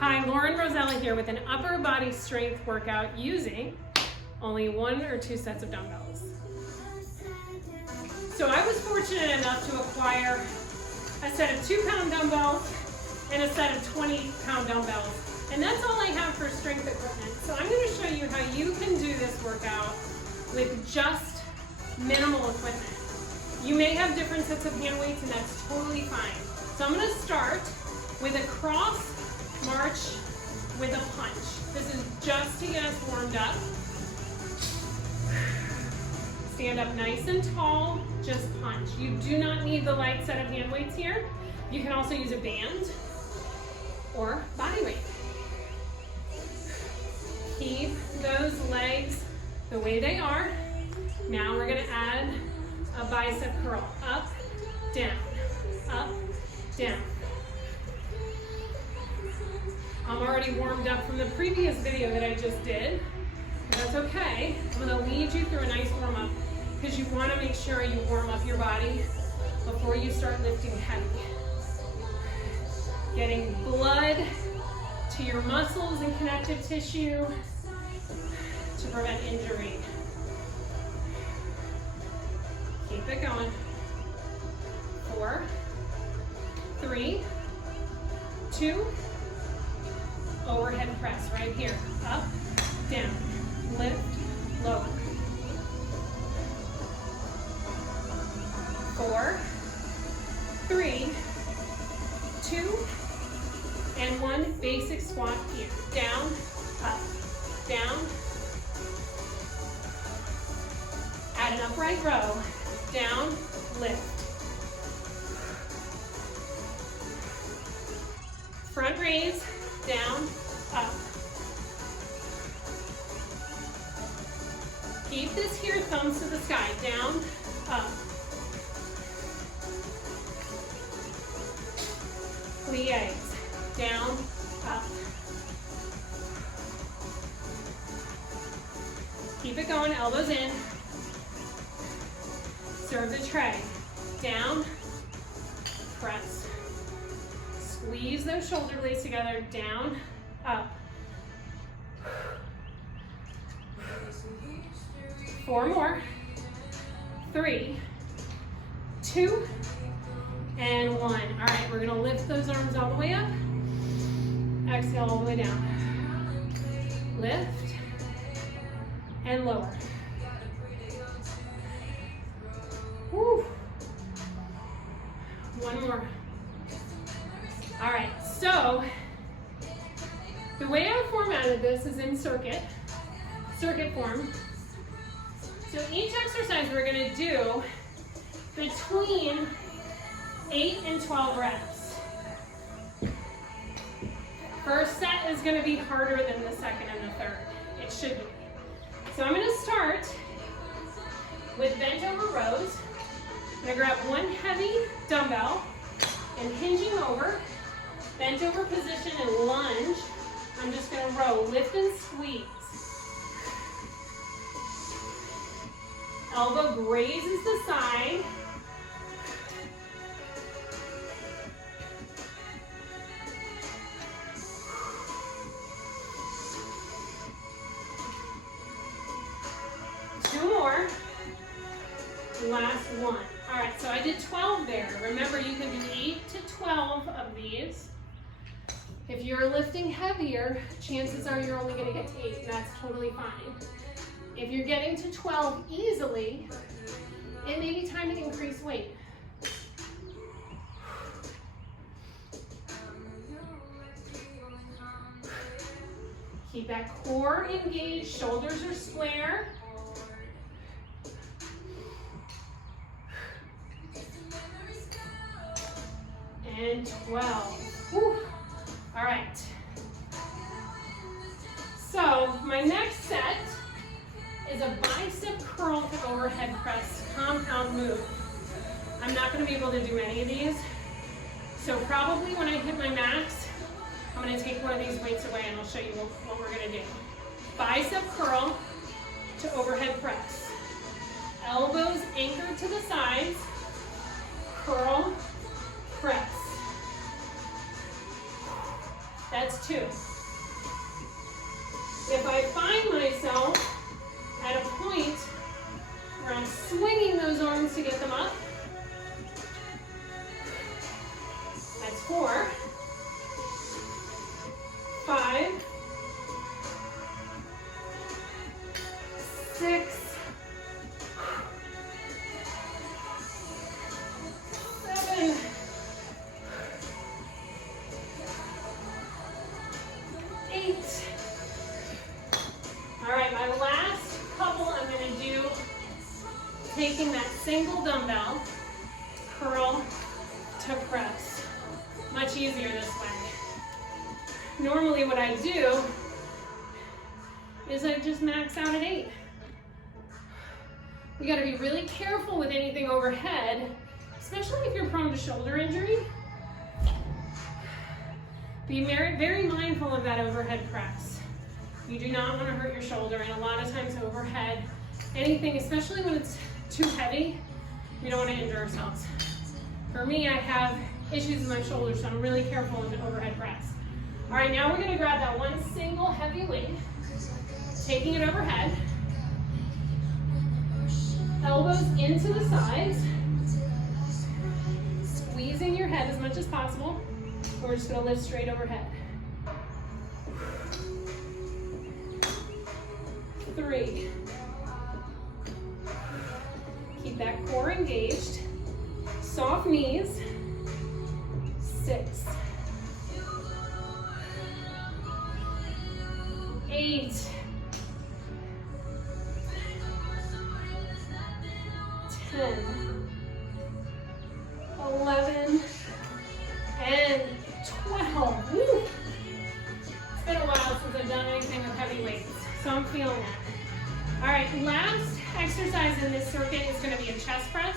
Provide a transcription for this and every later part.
Hi, Lauren Rosella here with an upper body strength workout using only 1 or 2 sets of dumbbells. So I was fortunate enough to acquire a set of 2-pound dumbbells and a set of 20-pound dumbbells. And that's all I have for strength equipment. So I'm going to show you how you can do this workout with just minimal equipment. You may have different sets of hand weights and that's totally fine. So I'm going to start with a cross march with a punch. This is just to get us warmed up. Stand up nice and tall, just punch. You do not need the light set of hand weights here. You can also use a band or body weight. Keep those legs the way they are. Now we're going to add a bicep curl. Up, down, down. I'm already warmed up from the previous video that I just did, but that's okay. I'm going to lead you through a nice warm up because you want to make sure you warm up your body before you start lifting heavy. Getting blood to your muscles and connective tissue to prevent injury. Keep it going. 4, 3, 2, overhead press right here. Up, down, lift, lower. 4, 3, 2, and 1. Basic squat here. Down, up, down. Add an upright row. Down, lift. Front raise, down, up. Keep this here, thumbs to the sky. Down, up. Plies. Down, up. Keep it going, elbows in. Serve the tray. Down, press. Squeeze those shoulder blades together. Down, up. 4 more. 3, 2, and 1. All right, we're gonna lift those arms all the way up. Exhale all the way down. Lift and lower. Woo. 1 more. All right, so the way I formatted this is in circuit form. So each exercise we're gonna do between 8 and 12 reps. First set is gonna be harder than the second and the third. It should be. So I'm gonna start with bent over rows. I'm gonna grab 1 heavy dumbbell and hinging over, bent over position and lunge. I'm just gonna row, lift and squeeze. Elbow grazes the side. Two more. Last one. All right, so I did 12 there. Remember, you can do 8 to 12 of these. If you're lifting heavier, chances are you're only gonna get to 8, and that's totally fine. If you're getting to 12 easily, it may be time to increase weight. Keep that core engaged, shoulders are square. And 12. Whew. All right. So my next set is a bicep curl to overhead press compound move. I'm not going to be able to do any of these. So probably when I hit my max, I'm going to take one of these weights away and I'll show you what we're going to do. Bicep curl to overhead press. Elbows anchored to the sides. Curl, press. That's 2. If I find myself at a point where I'm swinging those arms to get them up, that's 4, 5, 6, 7, 8. All right, my last couple I'm going to do, taking that single dumbbell, curl to press. Much easier this way. Normally what I do is I just max out at 8. You got to be really careful with anything overhead, especially if you're prone to shoulder injury. Be very, very mindful of that overhead press. You do not want to hurt your shoulder, and a lot of times overhead, anything, especially when it's too heavy, we don't want to injure ourselves. For me, I have issues with my shoulder, so I'm really careful with the overhead press. All right, now we're going to grab that one single heavy weight, taking it overhead, elbows into the sides, squeezing your head as much as possible. We're just going to lift straight overhead. 3. Keep that core engaged. Soft knees. 6. 8. 10. 11. And 12. Woo. It's been a while since I've done anything with heavy weights, so I'm feeling it. All right, last exercise in this circuit is going to be a chest press.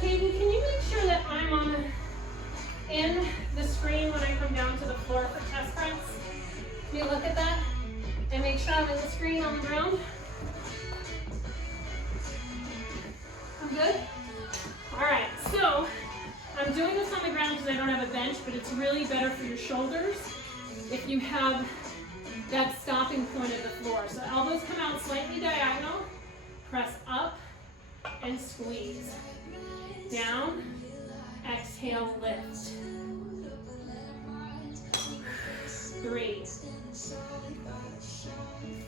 Kaden, can you make sure that I'm in the screen when I come down to the floor for chest press? Can you look at that and make sure I'm in the screen on the ground? I'm good? All right, so I'm doing this on the ground because I don't have a bench, but it's really better for your shoulders if you have that stopping point of the floor. So elbows come out slightly diagonal, press up and squeeze. Down, exhale, lift. 3,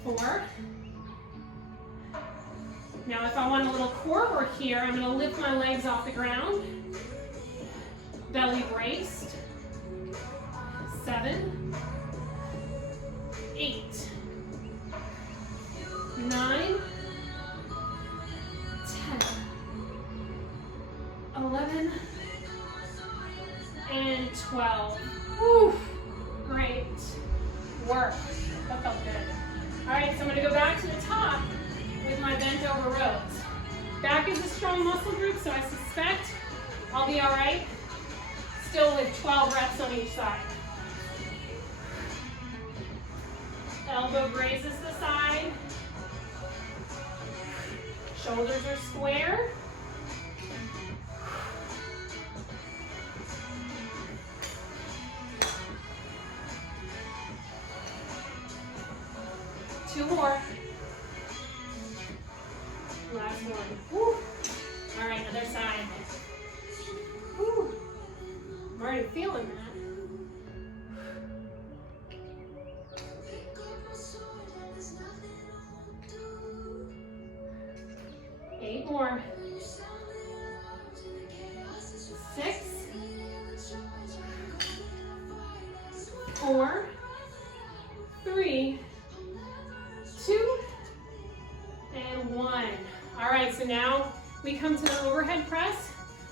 4. Now if I want a little core work here, I'm going to lift my legs off the ground. Belly braced. 7, 8, 9, 10, 11, and 12. Woo! Great work. That felt good. All right, so I'm going to go back to the top with my bent over rows. Back is a strong muscle group, so I suspect I'll be all right. Still with 12 reps on each side. Elbow grazes the side. Shoulders are square. Two more. Last one. Woo. All right, other side. Woo. I'm already feeling that. 8 more. 6, 4, 3, 2, and 1. All right, so now we come to the overhead press.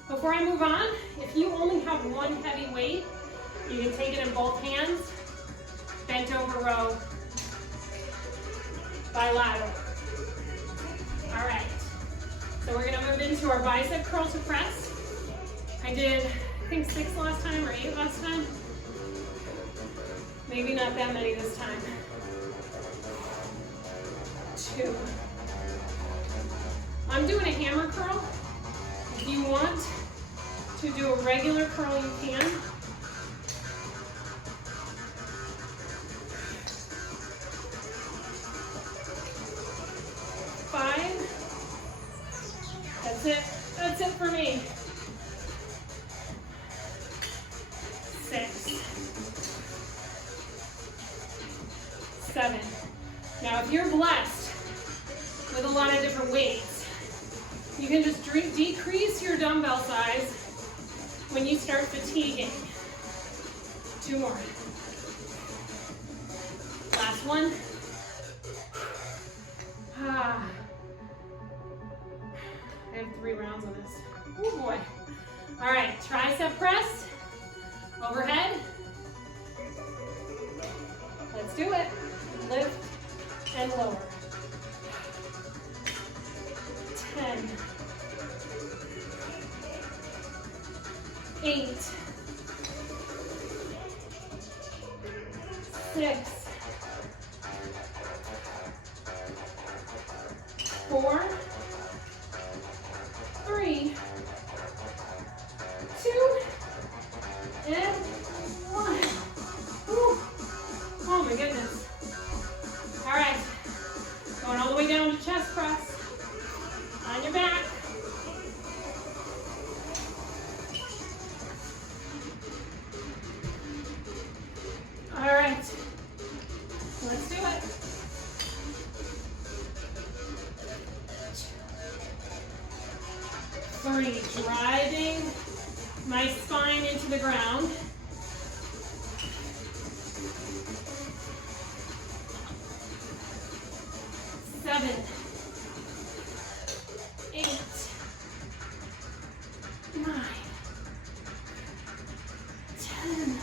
Before I move on, if you only have one heavy weight, you can take it in both hands, bent over row, bilateral. All right, so we're gonna move into our bicep curl to press. I did, I think 6 last time or 8 last time. Maybe not that many this time. 2. I'm doing a hammer curl. If you want to do a regular curl, you can. 7. Now, if you're blessed with a lot of different weights, you can just decrease your dumbbell size when you start fatiguing. 2 more. Last one. I have 3 rounds on this. Oh boy. All right, tricep press, overhead. Let's do it. Lift and lower. 10, 8, 6, 4, 3, 2, and 1. Whew. Oh my goodness. All right, going all the way down to chest press. On your back. All right, let's do it. 3, driving my spine into the ground. 7, 8, 9, 10,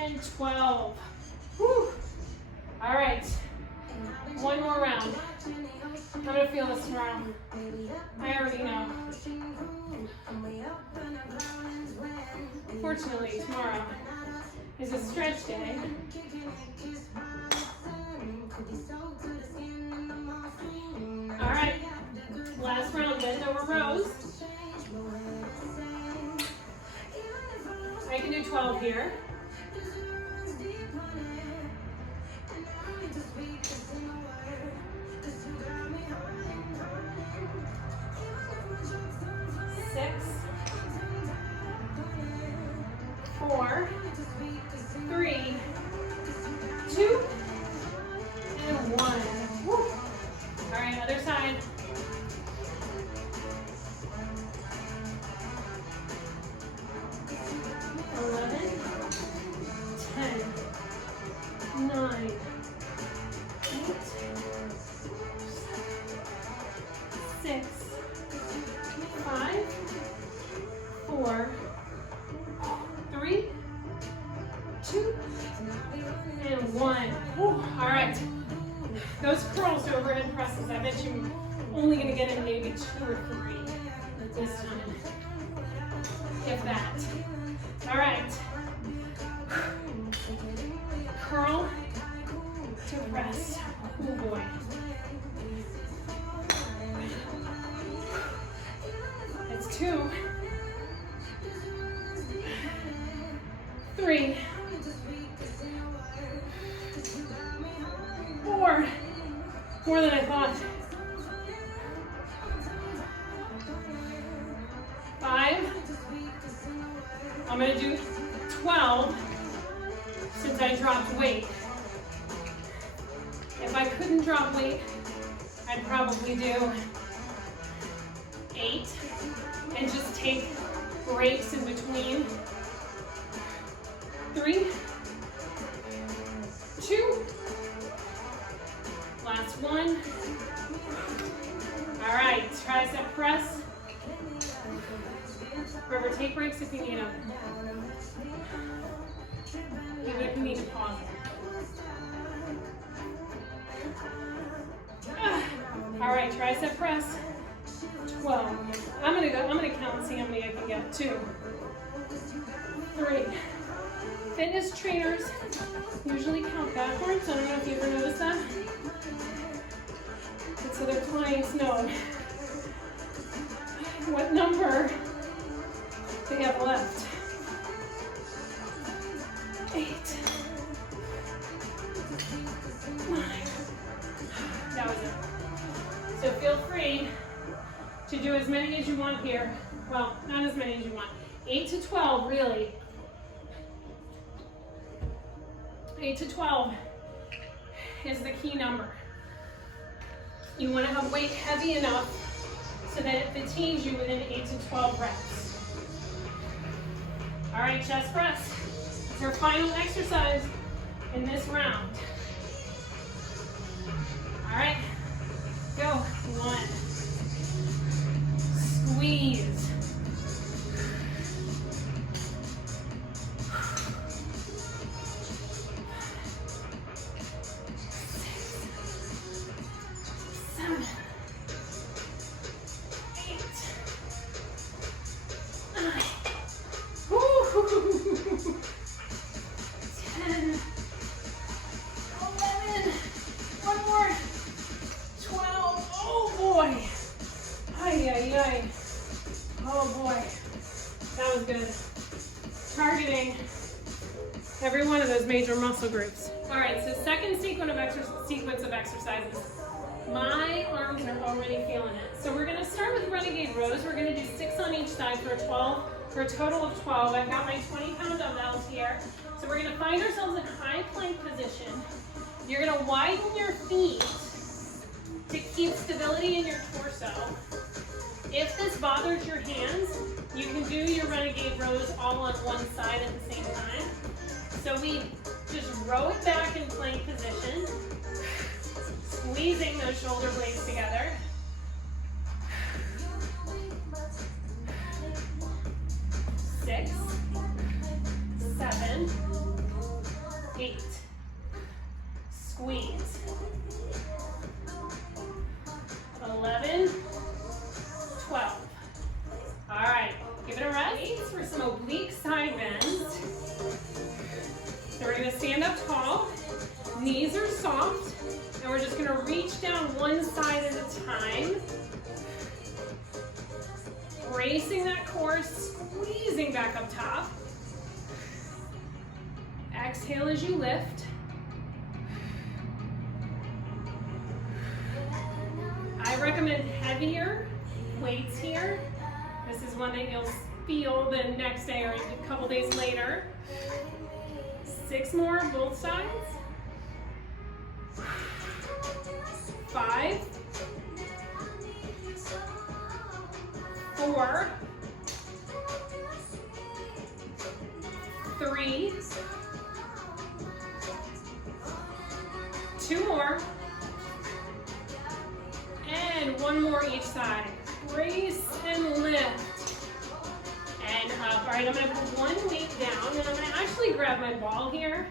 and 12. Whew. All right, 1 more round. I'm gonna feel this tomorrow. I already know. Fortunately, tomorrow is a stretch day. All right, last round, bend over rows. I can do 12 here. Six, 4, 3, 2, and 1. Woo. All right, other side. 11, 10, 9, 8, 6, 5, 4, 3, 2, and 1. Whew. All right. Those curls to overhead presses, I bet you're only going to get in maybe 2 or 3 this time, if that. All right. Curl to press. Oh boy. It's 2, 3, 4, more than I thought. 5, I'm gonna do 12 since I dropped weight. If I couldn't drop weight, I'd probably do 8 and just take breaks in between. 3, 2, last 1. All right, tricep press. Remember, take breaks if you need them. Even if you need to pause. All right, tricep press. 12. I'm gonna count and see how many I can get. 2, 3. Fitness trainers usually count backwards. I don't know if you ever noticed that. And so their clients know what number they have left. 8, 9. That was it. So feel free to do as many as you want here. Well, not as many as you want. 8 to 12, really. 8 to 12 is the key number. You want to have weight heavy enough so that it fatigues you within 8 to 12 reps. All right, chest press. It's our final exercise in this round. All right, go. 1. Squeeze. 7, 8, 9, 10, 11, one more, 12, oh boy, ay, ay, ay, oh boy, that was good, targeting every one of those major muscle groups. All right, so second sequence of exercises. My arms are already feeling it. So we're gonna start with renegade rows. We're gonna do 6 on each side for a total of 12. I've got my 20-pound dumbbells here. So we're gonna find ourselves in high plank position. You're gonna widen your feet to keep stability in your torso. If this bothers your hands, you can do your renegade rows all on one side at the same time. So we just row it back in plank position, squeezing those shoulder blades together. Six, 7, 8. Squeeze. 11, 12. All right, give it a rest for some oblique side bends. So we're gonna stand up tall, knees are soft, and we're just gonna reach down one side at a time. Bracing that core, squeezing back up top. Exhale as you lift. I recommend heavier weights here. This is one that you'll feel the next day or a couple days later. 6 more, both sides. 5, 4, 3, 2 more, and 1 more each side. Brace and lift, and up. All right, I'm gonna put one weight down, and I'm gonna actually grab my ball here,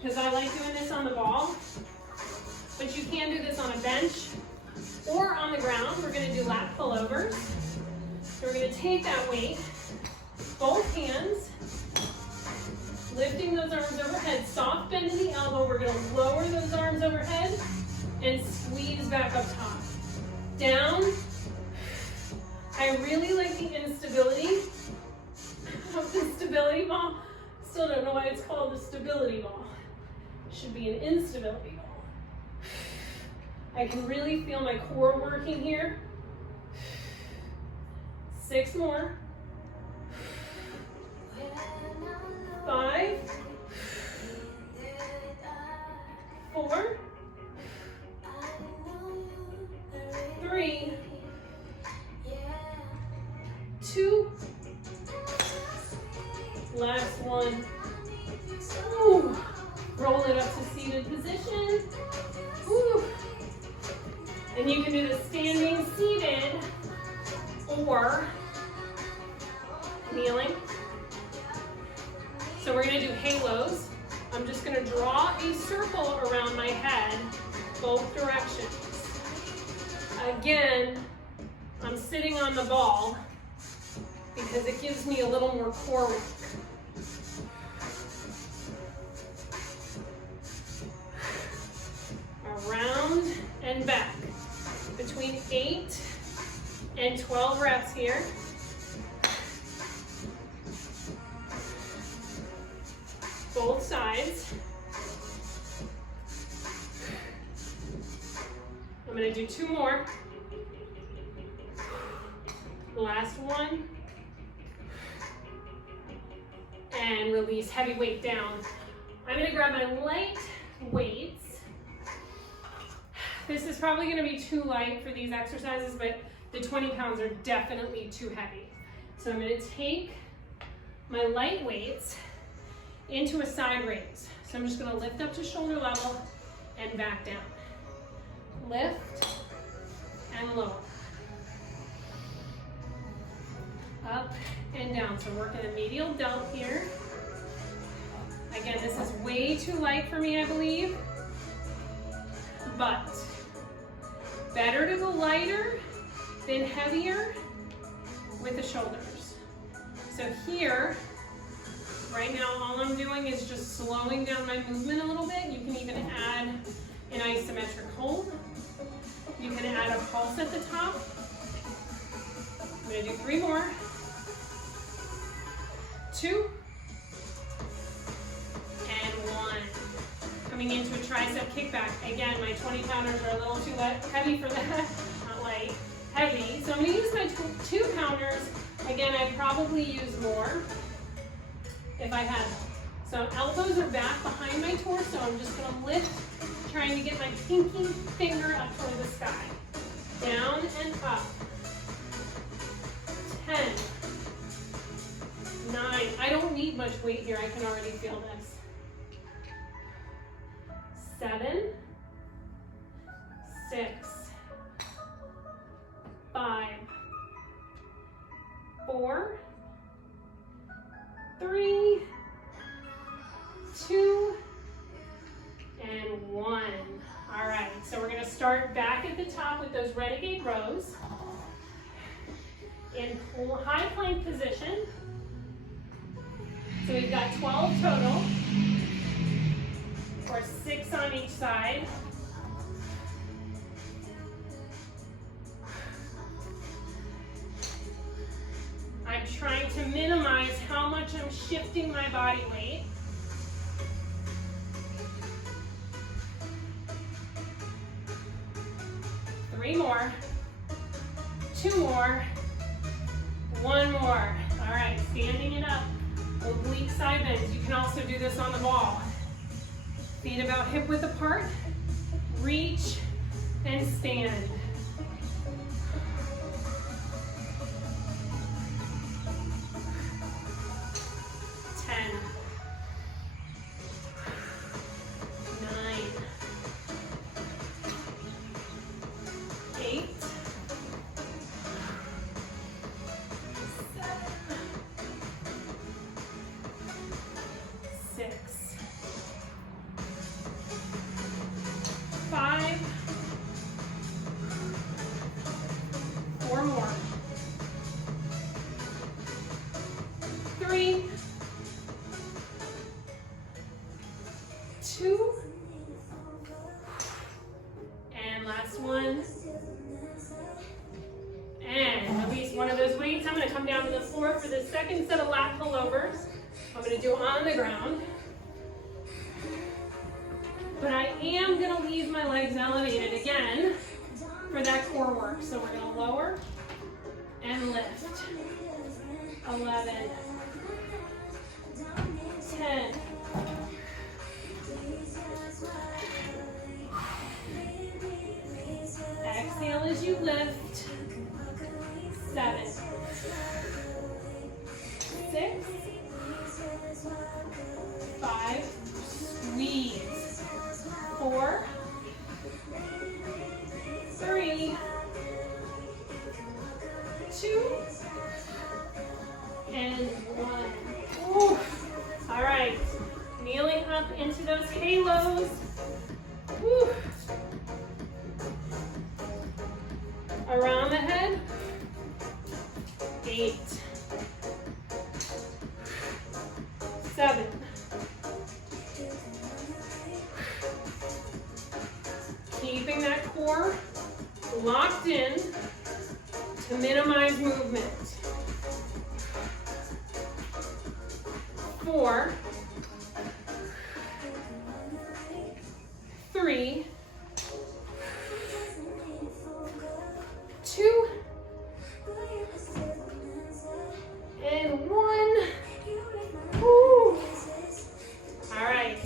because I like doing this on the ball, but you can do this on a bench or on the ground. We're gonna do lat pullovers. So we're gonna take that weight, both hands, lifting those arms overhead, soft bend in the elbow. We're gonna lower those arms overhead and squeeze back up top. Down. I really like the instability of the stability ball. Still don't know why it's called the stability ball. It should be an instability ball. I can really feel my core working here. 6 more. 5, 4, 3, 2, last one. Ooh. Roll it up to seated position. Ooh. And you can do the standing seated or kneeling. So we're gonna do halos. I'm just gonna draw a circle around my head, both directions. Again, I'm sitting on the ball because it gives me a little more core work. Around and back. Between 8 and 12 reps here. Both sides. I'm going to do 2 more. Last one. And release, heavy weight down. I'm gonna grab my light weights. This is probably gonna be too light for these exercises, but the 20 pounds are definitely too heavy. So I'm gonna take my light weights into a side raise. So I'm just gonna lift up to shoulder level and back down. Lift and lower. Up and down. So working the medial delt here. Again, this is way too light for me, I believe. But better to go lighter than heavier with the shoulders. So here, right now, all I'm doing is just slowing down my movement a little bit. You can even add an isometric hold. You can add a pulse at the top. I'm gonna do 3 more. 2. And 1. Coming into a tricep kickback. Again, my 20 pounders are a little too heavy for that. Not light, heavy. So I'm gonna use my 2 pounders. Again, I'd probably use more if I had them. So elbows are back behind my torso. I'm just gonna lift, trying to get my pinky finger up toward the sky. Down and up. 10. 9. I don't need much weight here. I can already feel this. 7. 6. 5. 4. 3. 2. And 1. All right, so we're gonna start back at the top with those renegade rows. In high plank position. So we've got 12 total, or 6 on each side. I'm trying to minimize how much I'm shifting my body weight. Three more, 2 more, 1 more. All right, standing it up. Oblique side bends. You can also do this on the wall. Feet about hip width apart. Reach and stand. For the second set of lat pullovers, I'm going to do on the ground. But I am going to leave my legs elevated again for that core work. So we're going to lower and lift. 11, 10, 11. Exhale as you lift. 7, 6, 5, squeeze. 4, 3, 2, and 1. Ooh. All right, kneeling up into those halos. Woo. Around the head. 8, 7, 'Keeping that core locked in to minimize movement. 4, 3, 2, and 1. Woo. All right,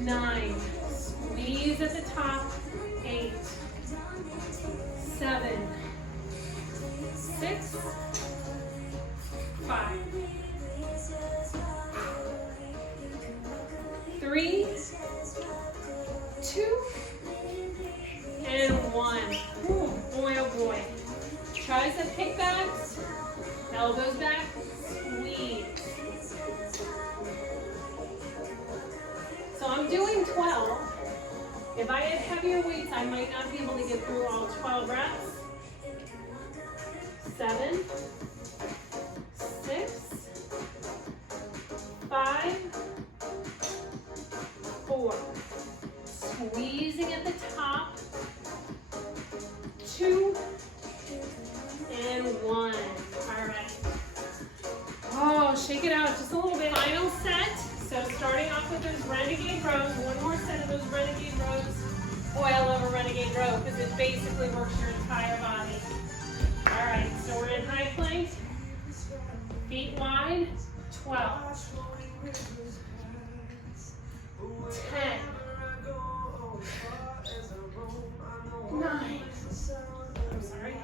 9. Squeeze at the top. 8, 7, 6, 5, 3, 2, and 1. Ooh, boy, oh boy. Tricep kickbacks, elbows back, squeeze. So I'm doing 12. If I had heavier weights, I might not be able to get through all 12 reps. 7, 6, 5, 4. Squeezing at the top. 2, and 1. All right. Oh, shake it out just a little bit. Final set. So starting off with those renegade rows, one more set of those renegade rows. Boy, I love a renegade row because it basically works your entire body. All right, so we're in high plank, feet wide, 12, 10, 9, I'm sorry,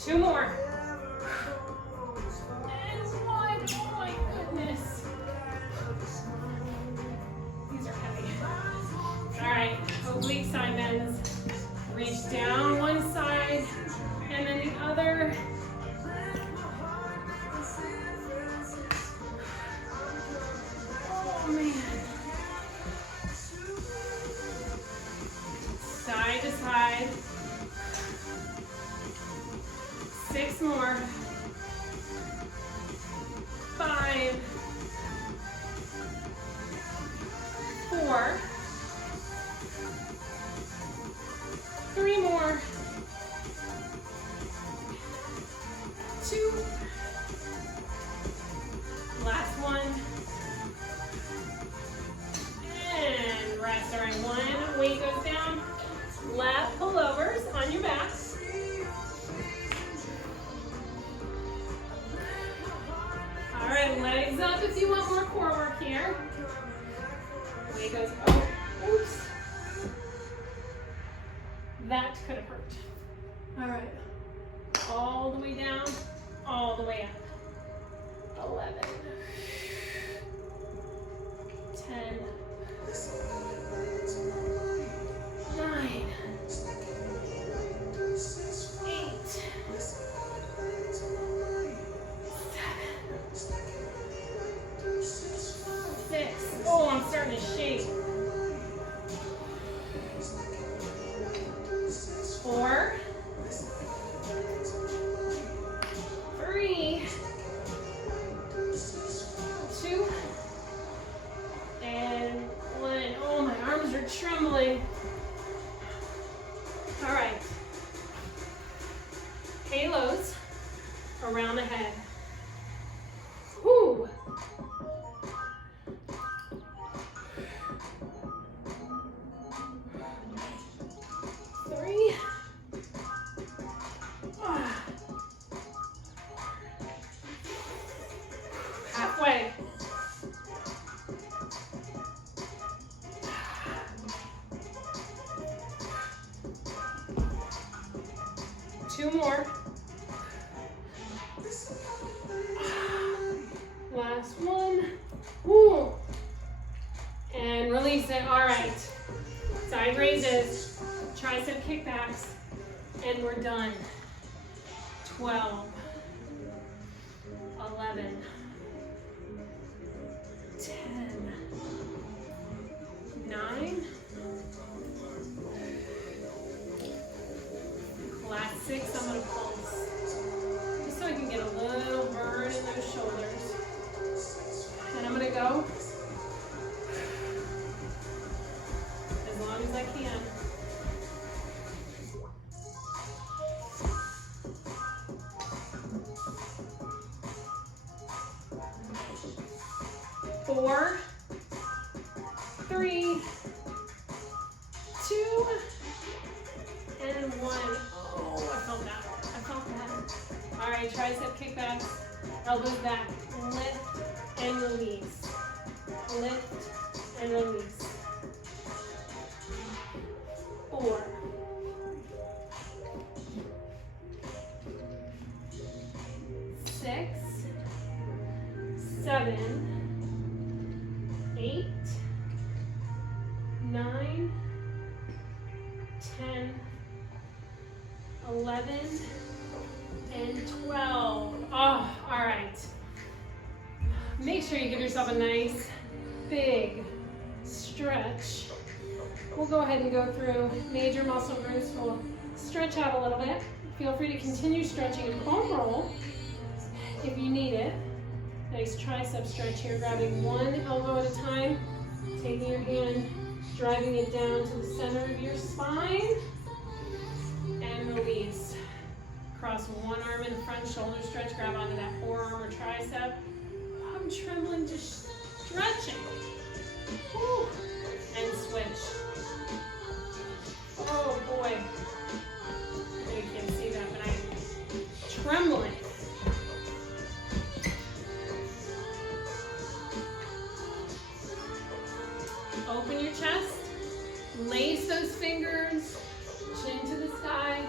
2 more. And 1. Oh my goodness. These are heavy. All right, oblique side bends. Reach down one side and then the other. Oh man. Side to side. 6 more. 5, 4, 3 more. 2. Last one. And rest. All right, 1. Weight goes down. Lat pullovers on your back. All right, legs up if you want more core work here. Weight goes, oh, oops. That could have hurt. All right, all the way down, all the way up. 11, 10, 9, 8, 6. Oh, I'm starting to shake. 4, 3, 2, and 1. Oh, my arms are trembling. All right. Halos around the head. Whew. Halfway. 2 more. Last one. Woo. And release it. All right. Side raises, tricep kickbacks, and we're done. 12, 11, 10, 9, last 6, I'm going to pulse, just so I can get a little burn in those shoulders. And I'm going to go as long as I can. Four, 3, 2, and 1. Oh, I felt that. I felt that. right, tricep kickbacks, elbows back, lift and release. Lift and release. 4. 6, 7, 8, 9, 10, 11, and 12. Oh, all right. Make sure you give yourself a nice, big stretch. We'll go ahead and go through major muscle groups. We'll stretch out a little bit. Feel free to continue stretching and foam roll if you need it. Nice tricep stretch here, grabbing one elbow at a time, taking your hand, driving it down to the center of your spine, and release. Cross one arm in front, shoulder stretch, grab onto that forearm or tricep. I'm trembling, just stretching. Whew. And switch. Oh boy. You can't see that, but I'm trembling. Open your chest. Lace those fingers. Chin to the sky.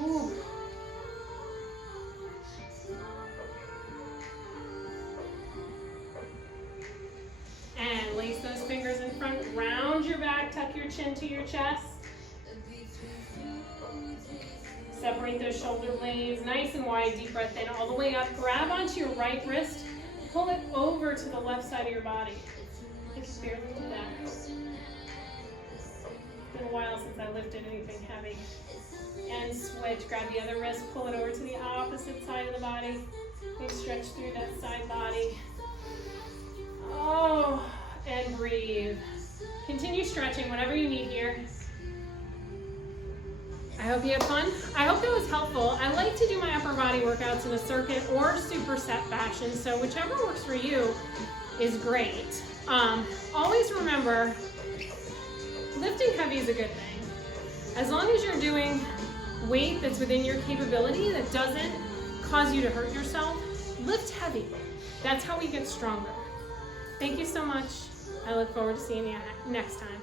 Ooh. And lace those fingers in front. Round your back. Tuck your chin to your chest. Separate those shoulder blades. Nice and wide. Deep breath in all the way up. Grab onto your right wrist. Pull it over to the left side of your body. I can barely do that. It's been a while since I lifted anything heavy. And switch. Grab the other wrist. Pull it over to the opposite side of the body. Big stretch through that side body. Oh, and breathe. Continue stretching, whatever you need here. I hope you had fun. I hope that was helpful. I like to do my upper body workouts in a circuit or superset fashion, so whichever works for you is great. Always remember, lifting heavy is a good thing. As long as you're doing weight that's within your capability, that doesn't cause you to hurt yourself, lift heavy. That's how we get stronger. Thank you so much. I look forward to seeing you next time.